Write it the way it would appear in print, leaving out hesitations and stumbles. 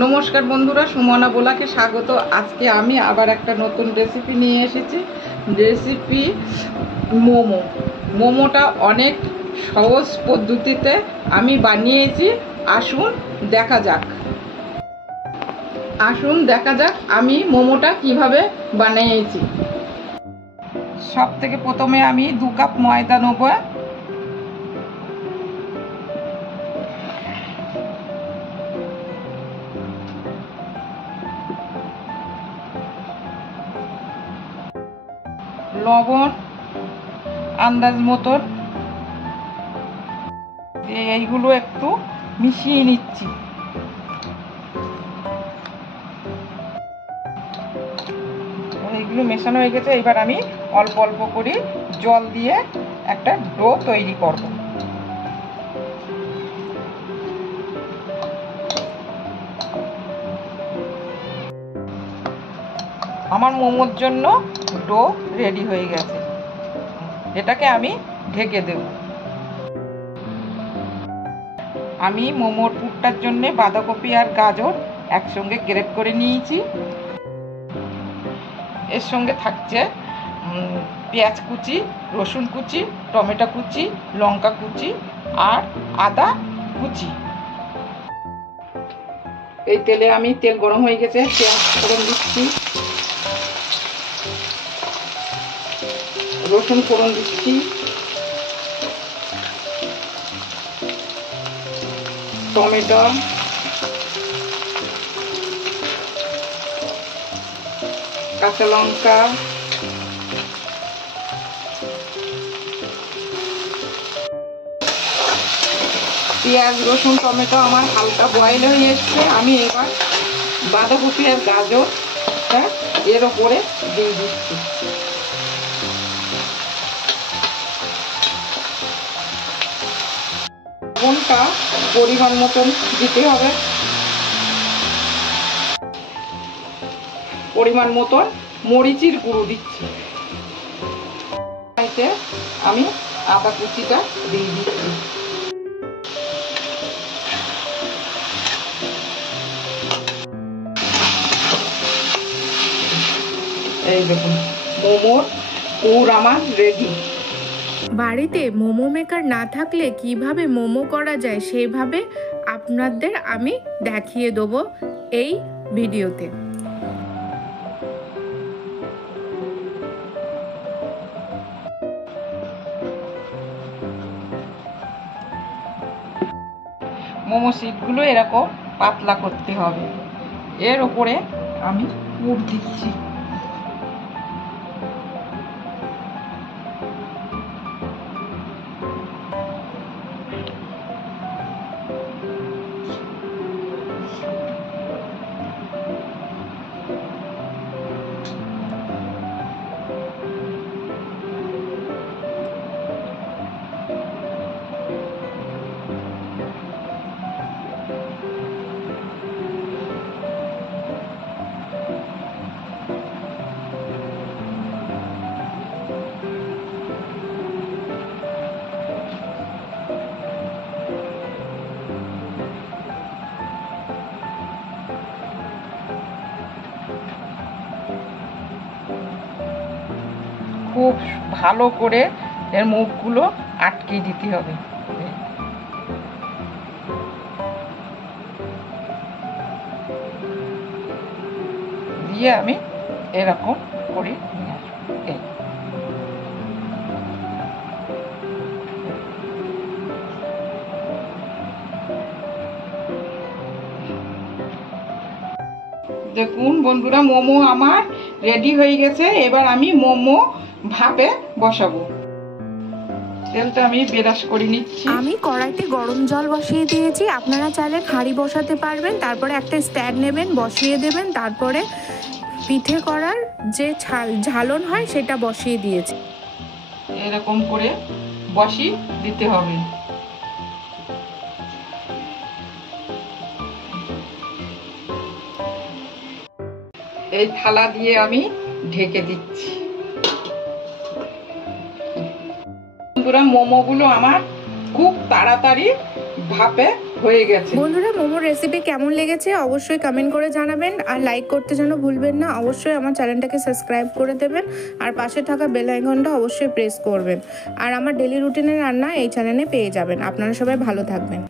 নমস্কার বন্ধুরা, সুমনা বোলাকে স্বাগত। আজকে আমি আবার একটা নতুন রেসিপি নিয়ে এসেছি। রেসিপি মোমোটা অনেক সহজ পদ্ধতিতে আমি বানিয়েছি। আসুন দেখা যাক আমি মোমোটা কিভাবে বানিয়েছি। সব থেকে প্রথমে আমি 2 কাপ ময়দা নেব। লবণ আন্দাজ মতন, এইগুলো একটু মিশিয়ে নিচ্ছি। এইগুলো মেশানো হয়ে গেছে। এবার আমি অল্প অল্প করে জল দিয়ে একটা ডো তৈরি করব। আমার মোমোর জন্য ডো রেডি হয়ে গেছে। এটাকে আমি ঢেকে দেব। আমি মোমোর পুরটার জন্য বাঁধাকপি আর গাজর একসঙ্গে গ্রেট করে নিয়েছি। এর সঙ্গে থাকছে পেঁয়াজ কুচি, রসুন কুচি, টমেটো কুচি, লঙ্কা কুচি আর আদা কুচি। এই তেলে আমি তেল গরম হয়ে গেছে, পেঁয়াজ ফোড়ন দিচ্ছি, রসুন ফোড়ন দিচ্ছি, টমেটো, কাঁচা লঙ্কা, পেঁয়াজ রসুন টমেটো আমার হালকা বয়েল হয়ে এসছে। আমি এবার বাঁধাকপি আর গাজরটা এর ওপরে দিয়ে দিচ্ছি। লবণটা পরিমাণ মতন দিতে হবে। পরিমাণ মতন মরিচের গুঁড়ো দিচ্ছি। এতে আমি আদা কুচিটা দিয়ে দিচ্ছি। এই দেখুন, মোমোর পুর আমার রেডি। বাড়িতে মোমো মেকার না থাকলে কিভাবে মোমো করা যায় সেভাবে আপনাদের আমি দেখিয়ে দেবো এই ভিডিওতে। মোমো শিটগুলো এরকম পাতলা করতে হবে। এর ওপরে আমি পুর দিচ্ছি। খুব ভালো করে এর মুখগুলো আটকে দিতে হবে। দিয়ে আমি এরকম করে নিয়ে আসবো। দেখুন বন্ধুরা, মোমো আমার রেডি হয়ে গেছে। এবার আমি মোমো ভাপে বসাবো। তেলটা আমি ব্রাশ করে নিচ্ছি। আমি কড়াইতে গরম জল বসিয়ে দিয়েছি। আপনারা চাইলে হাঁড়ি বসাতে পারবেন। তারপরে একটা স্ট্যান্ড নেবেন, বসিয়ে দেবেন। তারপরে পিঠে করার যে ঝালন হয় সেটা বসিয়ে দিয়েছি। এরকম করে বসিয়ে দিতে হবে। এই থালা দিয়ে আমি ঢেকে দিচ্ছি। বন্ধুরা, মোমোগুলো আমার খুব তাড়াতাড়ি ভাপে হয়ে গেছে। বন্ধুরা, মোমোর রেসিপি কেমন লেগেছে অবশ্যই কমেন্ট করে জানাবেন, আর লাইক করতে যেন ভুলবেন না। অবশ্যই আমার চ্যানেলটাকে সাবস্ক্রাইব করে দেবেন, আর পাশে থাকা বেল আইকনটা অবশ্যই প্রেস করবেন। আর আমার ডেলি রুটিনের রান্না এই চ্যানেলে পেয়ে যাবেন। আপনারা সবাই ভালো থাকবেন।